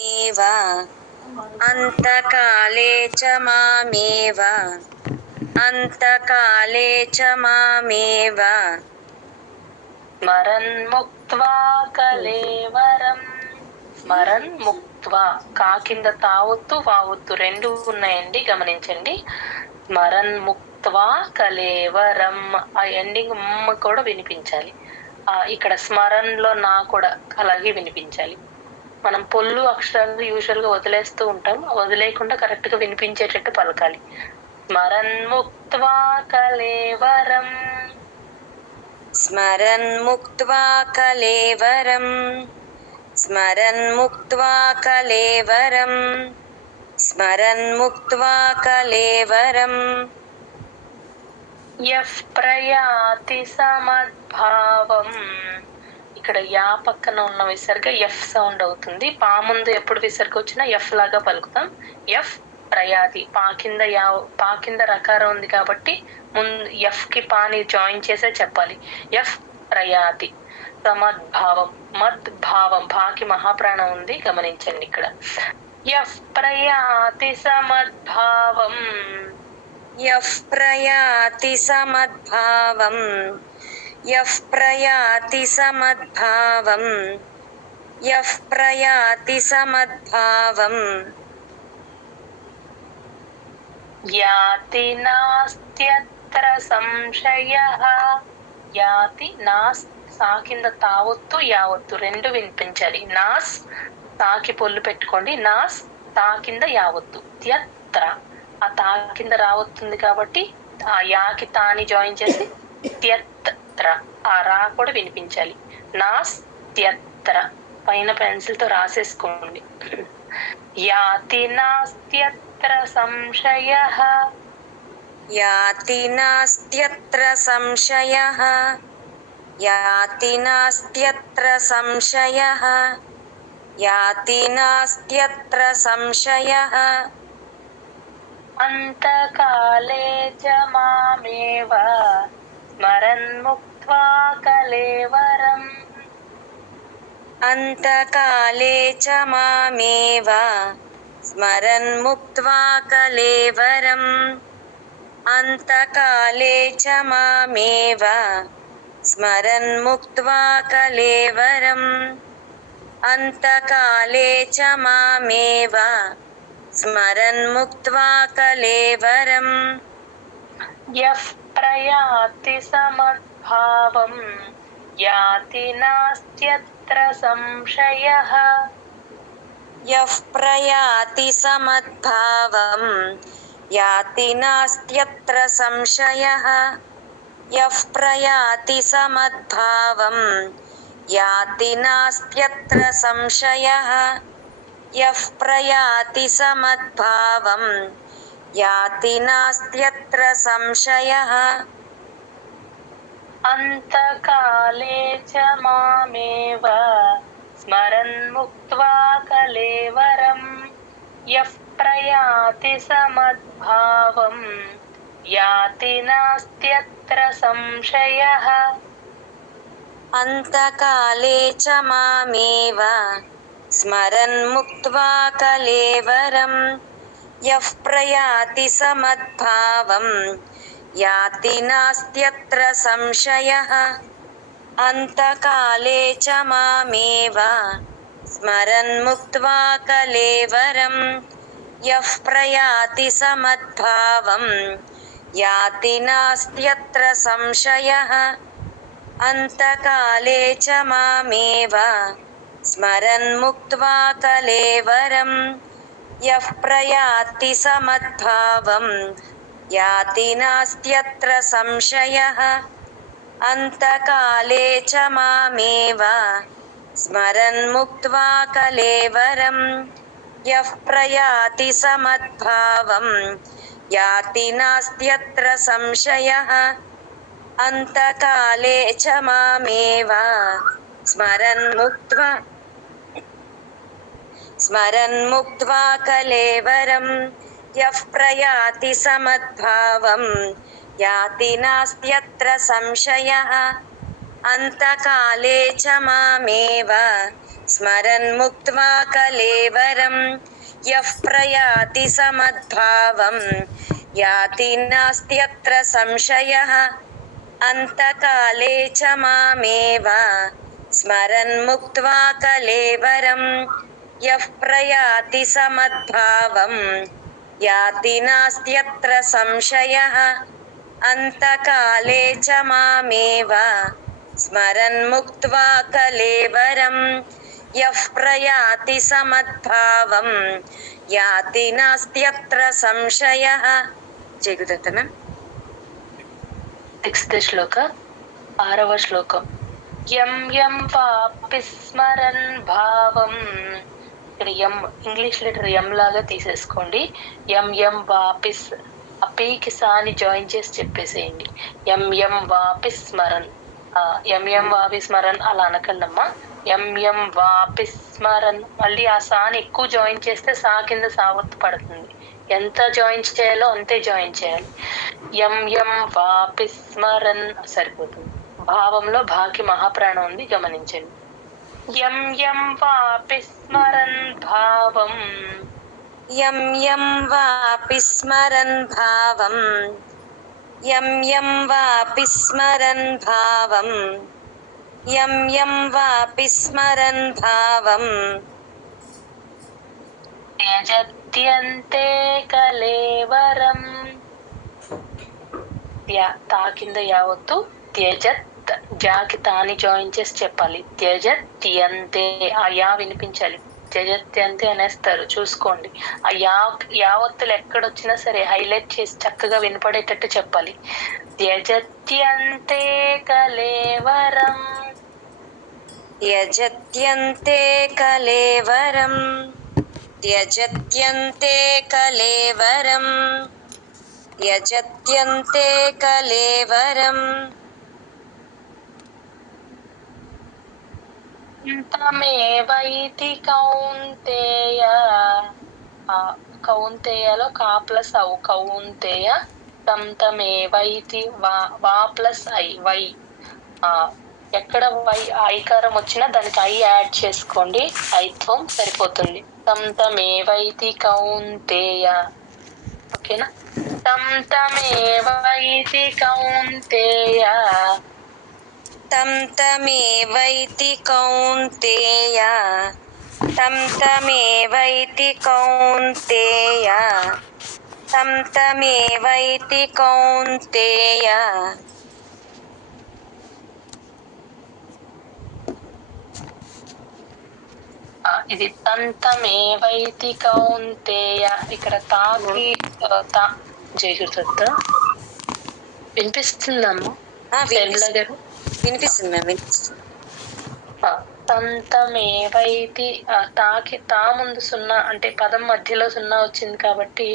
एव अन्तकाले च मामेव अन्तकाले च मामेव స్మరన్ముక్త్వా కలేవరం. స్మరన్ముక్త్వా కా కింద తావొత్తు వావొత్తు రెండు ఉన్నాయండి, గమనించండి. స్మరన్ముక్త్వా కలేవరం, ఆ ఎండింగ్ మ్మ కూడా వినిపించాలి. ఇక్కడ స్మరణ్ లో నా కూడా అలాగే వినిపించాలి. మనం పొల్లు అక్షరాలు యూజువల్ గా వదిలేస్తూ ఉంటాం, వదిలేయకుండా కరెక్ట్ గా వినిపించేటట్టు పలకాలి. స్మరన్ముక్త్వా కలేవరం. स्मरन्मुक्त्वा कलेवरम् स्मरन्मुक्त्वा कलेवरम् स्मरन्मुक्त्वा कलेवरम् యః ప్రయాతి సమద్భావం. ఇక్కడ యా పక్కన ఉన్న విసర్గ ఎఫ్ సౌండ్ అవుతుంది. పా ముందు ఎప్పుడు విసర్గ వచ్చినా ఎఫ్ లాగా పలుకుతాం. ఎఫ్ ప్రయాతి, పా కింద రకారం ఉంది కాబట్టి ముందు ఎఫ్ కి పాని జాయిన్ చేసే చెప్పాలి. ఎఫ్ ప్రయాతి సమద్భావం. మద్భావం, భాకి మహాప్రాణం ఉంది, గమనించండి ఇక్కడ. యః ప్రయాతి సమద్భావం. यः प्रयाति समद्भावम् यः प्रयाति समद्भावम् यः प्रयाति समद्भावम् యాతి నాస్త్యత్ర సంశయః. యాతి నాస్, సా కింద తావొత్తు యావత్తు రెండు వినిపించాలి. నాస్, తాకి పొల్లు పెట్టుకోండి. నాస్, తా కింద యావత్తు. త్యత్ర, ఆ తా కింద రావస్తుంది కాబట్టి ఆ యాకి తాని జాయిన్ చేసి త్యత్ర, ఆ రా కూడా వినిపించాలి. నాస్ త్యత్ర, పైన పెన్సిల్ తో రాసేసుకోండి. యాతి నాస్త్యత్ర సంశయః. याति नास्त्यत्र संशयः याति नास्त्यत्र संशयः याति नास्त्यत्र संशयः అంతకాలే చ మామేవ స్మరన్ముక్త్వా కలేవరం. अन्तकाले च मामेव स्मरन्मुक्त्वा कलेवरम् अन्तकाले च मामेव स्मरन्मुक्त्वा कलेवरम् अन्तकाले च मामेव स्मरन्मुक्त्वा कलेवरम् యః ప్రయాతి సమద్భావం యాతి నాస్త్యత్ర సంశయః. यः प्रयाति समद्भावम् याति नास्त्यत्र संशयः यः प्रयाति समद्भावम् याति नास्त्यत्र संशयः यः प्रयाति समद्भावम् याति नास्त्यत्र संशयः అంతకాలే చ మామేవ స్మరన్ముక్త్వా కలేవరం. యః ప్రయాతి సమద్భావం యాతి నాస్త్యత్ర సంశయః. अन्तकाले च मामेव स्मरन्मुक्त्वा कलेवरम् यः प्रयाति समद्भावम् याति नास्त्यत्र संशयः अन्तकाले च मामेव स्मरन्मुक्त्वा कलेवरम् यः प्रयाति समद्भावम् याति नास्त्यत्र संशयः अन्तकाले च मामेव स्मरन्मुक्त्वा कलेवरम् यः प्रयाति समद्भावम् याति नास्त्यत्र संशयः अन्तकाले च मामेव स्मरन्मुक्त्वा कलेवरम् यः प्रयाति समद्भावम् याति नास्त्यत्र संशयः अन्तकाले च मामेव स्मरन्मुक्त्वा कलेवरम् यः प्रयाति समद्भावम् याति नास्त्यत्र संशयः అంతకాలే చ మామేవ స్మరన్ ముక్త్వా కలేవరం యః ప్రయాతి సమద్భావం యాతి నాస్త్యత్ర సంశయః అంతకాలే చ మామేవ స్మరన్ ముక్త్వా కలేవరం యః ప్రయాతి సమద్భావం యాతి నాస్త్యత్ర సంశయః అంతకాలే చ మామేవ స్మరన్ ముక్త్వా కలేవరం యః ప్రయాతి సమద్భావం యాతి నాస్త్యత్ర సంశయః. జయగుదత్త మ్యామ్. 6th శ్లోక 6వ శ్లోకం. యం యం వాపి స్మరన్ భావం. ఇక్కడ యం ఇంగ్లీష్ లెటర్ ఎం లాగా తీసేసుకోండి. యం యం వాపిస్ అపీకి సాని జాయిన్ చేసి చెప్పేసేయండి. యం యం వాపి స్మరన్, యం యం వాపి స్మరన్ అలా అనకండమ్మా. యం యం వాపి స్మరన్, మళ్ళీ ఆ సాని ఎక్కువ జాయిన్ చేస్తే సా కింద సావత్తు పడుతుంది. ఎంత జాయిన్ చేయాలో అంతే జాయిన్ చేయాలి. యం యం వాపి స్మరన్ సరిపోతుంది. భావంలో భాకి మహాప్రాణం ఉంది, గమనించండి. యం యం వాపి స్మరన్ భావం. యం యం వాపి స్మరన్ భావం. యం యం వాపి స్మరన్ భావం. యం యం వాపి స్మరన్ భావం. త్యజత్యంతే కలేవరం. తా కింద యావత్తు త్యజత్, జాకి తాని జాయిన్ చేసి చెప్పాలి. త్యజత్యంతే, ఆ యా వినిపించాలి. త్యజత్యంతే అనేస్తారు, చూసుకోండి. ఆ యావత్తులు ఎక్కడొచ్చినా సరే హైలైట్ చేసి చక్కగా వినపడేటట్టు చెప్పాలి. త్యజత్యంతే కలేవరం. త్యజత్యంతే కలేవరం. త్యజత్యంతే కలేవరం. త్యజత్యంతే కలేవరం. తమేవైతి కౌంతేయ. కౌంతేయలో కా ప్లస్ ఔ, కౌంతేయ. తమేవైతి వా ప్లస్ ఐ, వై. ఎక్కడ వై ఐకారం వచ్చినా దానికి ఐ యాడ్ చేసుకోండి, ఐత్వం సరిపోతుంది. తమేవైతి కౌంతేయ. ఓకేనా? తమేవైతి కౌంతేయ. తమేవైతి కౌంతేయ. తమేవైతి కౌంతేయ. తమేవైతి కౌంతేయ. ఇది తంతమేవైతి కౌంతేయ. ఇక్కడ తాకి జయగుర్త వినిపిస్తుందమ్మా? వినిపిస్తుంది మ్యామ్, వినిపిస్తుంది. తంతమేవైతి, తాకి తా ముందు సున్నా అంటే పదం మధ్యలో సున్నా వచ్చింది కాబట్టి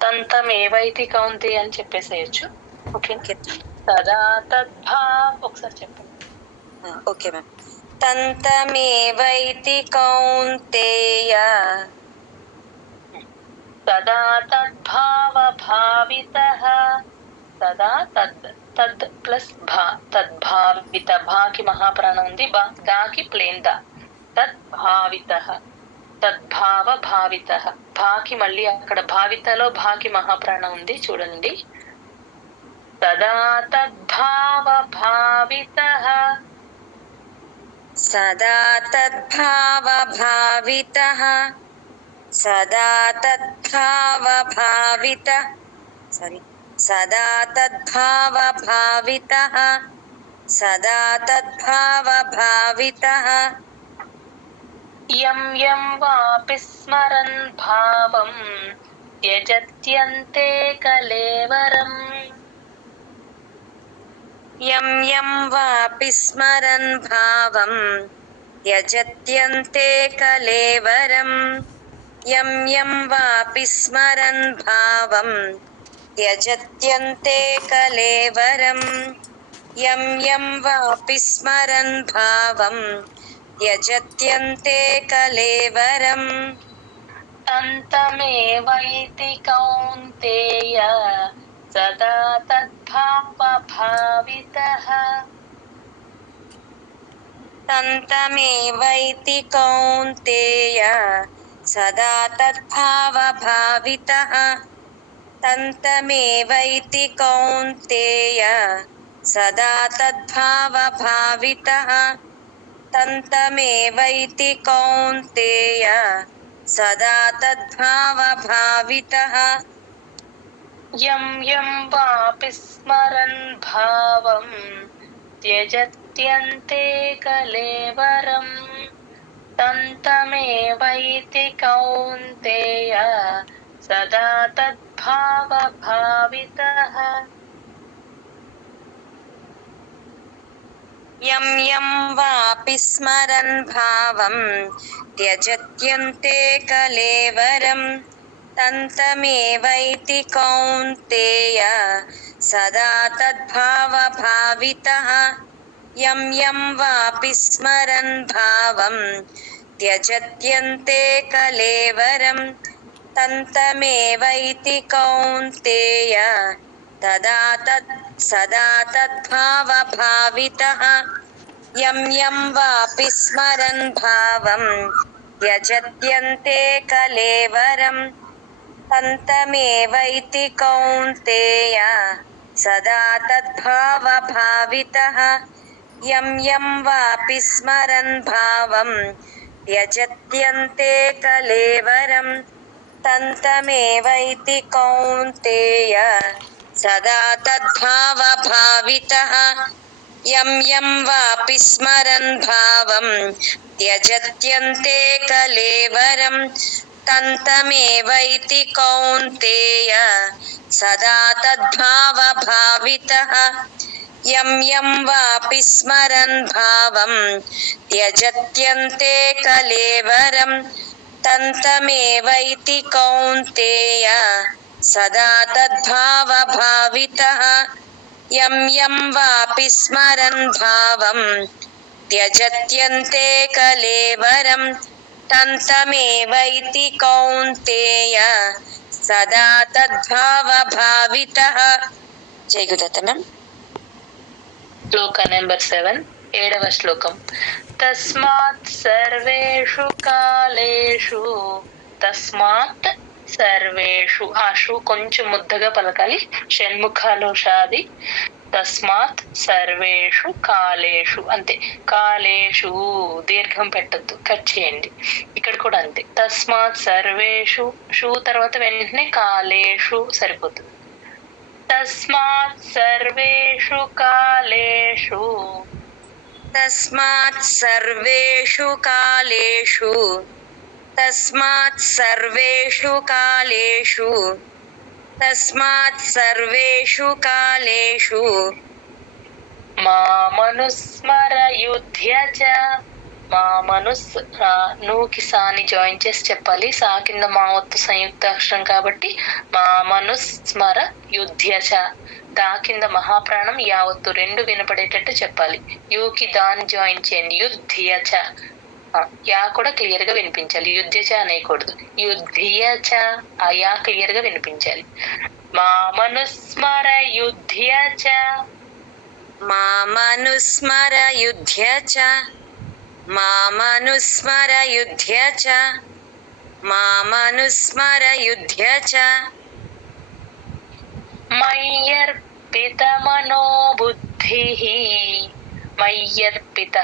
తంతమేవైతి కౌంతేయ అని చెప్పేసేయచ్చు. ఓకే. తదా తద్భా ఒకసారి చెప్పండి. Okay ma'am. తంతమేవైతి కౌంతేయ. తదా తద్భావ భావితః. తదా తద్, తద్ ప్లస్ భా, తద్భావిత. భాకి మహాప్రాణం ఉంది, దాకి ప్లేన్ దా. తద్భావితః, తద్భావ భావితః. భాకి మళ్ళీ అక్కడ భావితలో భాకి మహాప్రాణం ఉంది, చూడండి. తదా తద్భావ భావితః. సదా తద్భావ భావితః. సదా తద్భావ భావితః. సదా తద్భావ భావితః. సదా తద్భావ భావితః. యం యం వాపి స్మరన్ భావం త్యజత్యంతే కలేవరం. యం యం వాపి స్మరన్ భావం త్యజత్యంతే కలేవరం. యం యం వాపి స్మరన్ భావం త్యజత్యంతే కలేవరం. యం యం వాపి స్మరన్ భావం త్యజత్యంతే కలేవరం. తంతమేవైతి కౌంతేయ. సదా తద్భావ భావితః. तन्तमेवैति कौन्तेय सदा तद्भावभावितः तन्तमेवैति कौन्तेय सदा तद्भावभावितः तन्तमेवैति कौन्तेय सदा तद्भावभावितः यं यं वापि स्मरन् भावं त्यजत्यन्ते कलेवरम् तन्तमेवैति कौन्तेय सदा तद्भावभावितः यं यं वापि स्मरन् भावं त्यजत्यन्ते कलेवरं तन्तमेवैति कौन्तेय सदा तद्भावभावितः यं यं वापि स्मरन् भावं त्यजत्यन्ते कलेवरं तन्तमेवैति कौन्तेय सदा तद्भावभावितः यं यं वापि स्मरन् भावं त्यजत्यन्ते कलेवरं तन्तमेवैति कौन्तेय सदा तद्भावभावितः यं यं वापि स्मरन् भावं त्यजत्यन्ते कलेवरं तन्तमेवैति कौन्तेय सदा तद्भावभावितः यं यं वापि स्मरन् भावं त्यजत्यन्ते कलेवरं तन्तमेवैति कौन्तेय सदा तद्भावभावितः यं यं वापि स्मरन् भावं त्यजत्यन्ते कलेवरं तन्तमेवैति कौन्तेय सदा तद्भावभावितः यं यं वापि स्मरन् भावं त्यजत्यन्ते कलेवरं तन्तमेवैति कौन्तेय सदा तद्भावभावितः जय गुरुदत्तम శ్లోక నెంబర్ 7 ఏడవ శ్లోకం తస్మాత్ సర్వేషు కాలేషు తస్మాత్ సర్వేషు ఆ షు కొంచెం ముద్దగా పలకాలి షణ్ముఖాలు షాది తస్మాత్ సర్వేషు కాలేషు అంతే కాలేషు దీర్ఘం పెట్టద్దు కట్ చేయండి ఇక్కడ కూడా అంతే తస్మాత్ సర్వేషు షు తర్వాత వెంటనే కాలేషు సరిపోతుంది తస్మాత్ సర్వేషు కాలేషు तस्मात् सर्वेषु कालेषु तस्मात् सर्वेषु कालेषु तस्मात् सर्वेषु कालेषु మామనుస్మర యుధ్య చ మామనుస్ నూకి సాని జాయిన్ చేసి చెప్పాలి సా కింద మా ఒత్తు సంయుక్త అక్షరం కాబట్టి మామనుస్మర యుధ్య చ దా కింద మహాప్రాణం యావత్తు రెండు వినపడేటట్టు చెప్పాలి యూకి దాన్ని జాయిన్ చేయండి యుధ్య చ యా కూడా క్లియర్ గా వినిపించాలి యుధ్య చ అనేకూడదు యుధ్య చ ఆ యా క్లియర్ గా వినిపించాలి మామనుస్మర యుధ్య చ मामनुस्मर युध्य च मामनुस्मर युध्य च मामनुस्मर युध्य च మయ్యర్పిత మనోబుద్ధిః మయ్యర్పిత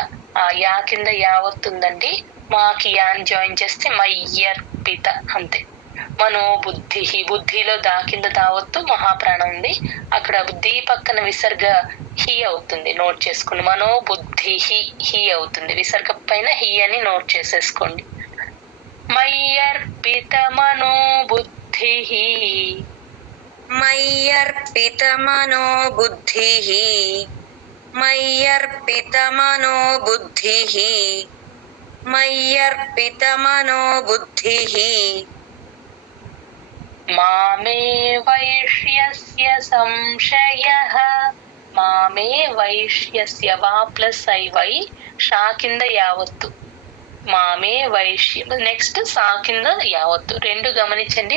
ఆ యా కింద యావత్తుందండి మాకి యాన్ జాయిన్ చేస్తే మయ్యర్పిత అంతే మనోబుద్ధి బుద్ధిలో దా కింద దావత్తు మహాప్రాణం ఉంది అక్కడ బుద్ధి పక్కన విసర్గ హి అవుతుంది నోట్ చేసుకోండి మనోబుద్ధి హి అవుతుంది విసర్గ పైన హి అని నోట్ చేసేసుకోండి మయ్యర్పిత మనోబుద్ధిః मय्यर्पित मनोबुद्धिः मय्यर्पित मनोबुद्धिः मय्यर्पित मनोबुद्धिः మామే వైష్యస్య సంశయః మామే వైష్యస్య వా ప్లస్ ఐ వై షా కింద యావత్తు మామే వైశ్యం. నెక్స్ట్ సా కింద యావత్తు. రెండు గమనించండి.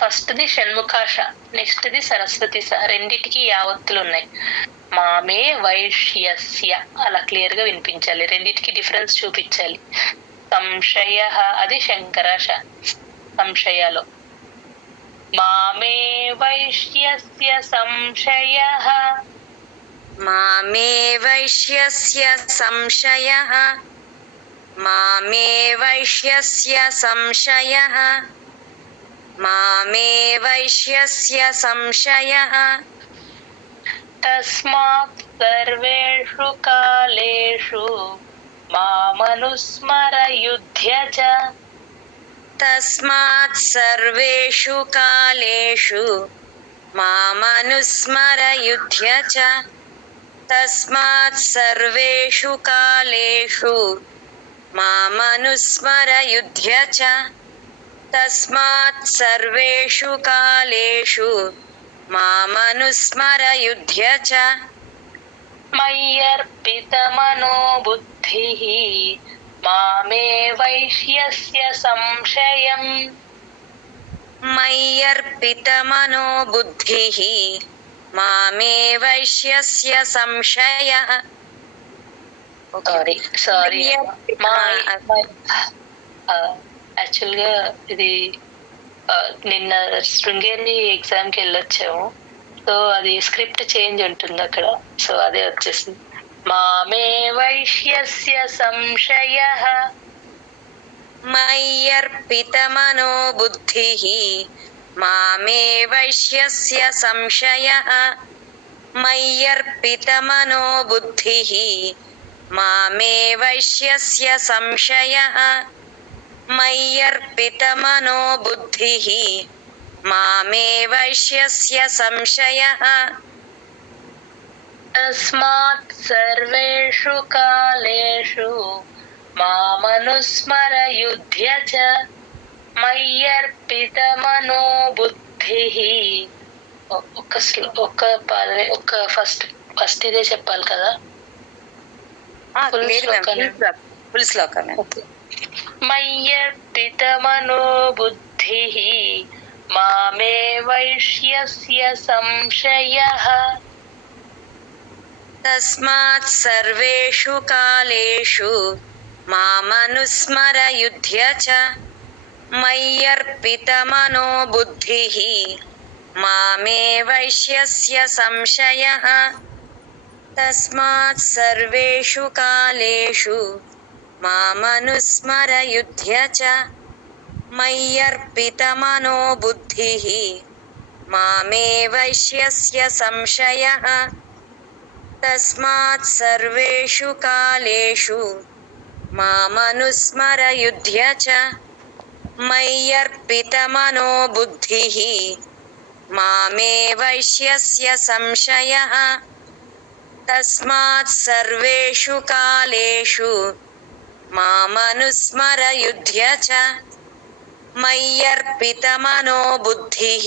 ఫస్ట్ది షణ్ముఖాష, నెక్స్ట్ ది సరస్వతి స. రెండిటికి యావత్తులు ఉన్నాయి. మామే వైశ్యస్య అలా క్లియర్ గా వినిపించాలి. రెండిటికి డిఫరెన్స్ చూపించాలి. సంశయ అది శంకరాష సంశయాలో. మామే వైశ్యస్య సంశయ. మామే వైశ్యస్య సంశయ. మామే వైశ్యస్య సంశయ. మామే వైశ్యస్య సంశయ. తస్మాత్ సర్వేషు కాలేషు మామనుస్మరయుధ్య చ. తస్మాత్ సర్వేషు కాలేషు మామనుస్మరయుధ్య చ. తస్మాత్ సర్వేషు కాలేషు మామనుస్మరయుధ్య చ. తస్మాత్ సర్వేషు కాలేషు మామనుస్మరయుధ్య చ. మయ్యర్పితమనో బుద్ధిః మామే వైశ్యస్య సంశయం. మయ్యర్పితమనో బుద్ధిః మామే వైశ్యస్య సంశయః. సారీ యాక్చువల్ గా ఇది నిన్న శృంగేరి ఎగ్జామ్ కి వెళ్ళొచ్చాము. సో అది స్క్రిప్ట్ చేంజ్ ఉంటుంది అక్కడ. సో అదే వచ్చేసింది. మామే వైశ్యస్య సంశయః. మయ్యర్పితమనో బుద్ధిః మామే వైశ్యస్య సంశయః. మయ్యర్పితమనో బుద్ధిః మామే వైశ్యస్య సంశయః. మయ్యర్పితమనో బుద్ధిః మామే వైశ్యస్య సంశయః. తస్మాత్ సర్వేషు కాలేషు మామనుస్మరయుధ్య చ. మయ్యర్పితమనో బుద్ధిః. ఒక పదవి ఫస్ట్ ఇదే చెప్పాలి కదా. ఫుల్ శ్లోకమే. మయ్యర్పితమనో బుద్ధిః మామే వైశ్యస్య సంశయః. తస్మాత్ సర్వేషు కాలేషు మామనుస్మరయుధ్య చ. మయ్యర్పితమనో బుద్ధిః మామే వైశ్యస్య సంశయః. తస్మాత్ సర్వేషు కాలేషు మామనుస్మరయుధ్య చ. మయ్యర్పితమనో బుద్ధిః మామే వైశ్యస్య సంశయః. తస్మాత్ సర్వేషు కాలేషు మామనుస్మరయుధ్య చ. మయ్యర్పితమనో బుద్ధిః మామే వైశ్యస్య సంశయః. తస్మాత్ సర్వేషు కాలేషు మామనుస్మరయుధ్య చ. మయ్యర్పితమనో బుద్ధిః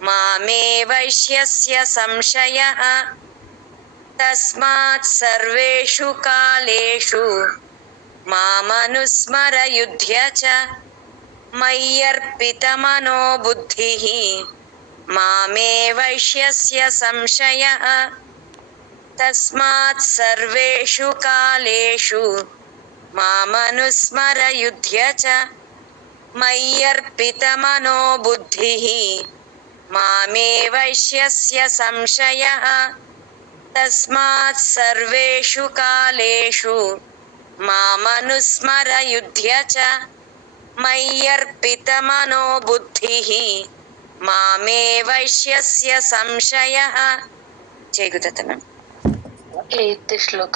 మామే వైశ్యస్య సంశయః. తస్మాత్ సర్వేషు కాలేషు మామనుస్మరయుధ్య చ. మయ్యర్పితమనో బుద్ధిః మామే వైశ్యస్య సంశయః. తస్మాత్ సర్వేషు కాలేషు మామనుస్మరయుధ్య చ. మయ్యర్పితమనో బుద్ధిః మామే వైశ్యస్య సంశయః. తస్మాత్ సర్వేషు కాలేషు మామనుస్మరయుధ్య చ. మయ్యర్పితమనో బుద్ధిః మామే వైశ్యస్య సంశయః. జై గురుదత్త. 8th శ్లోకం.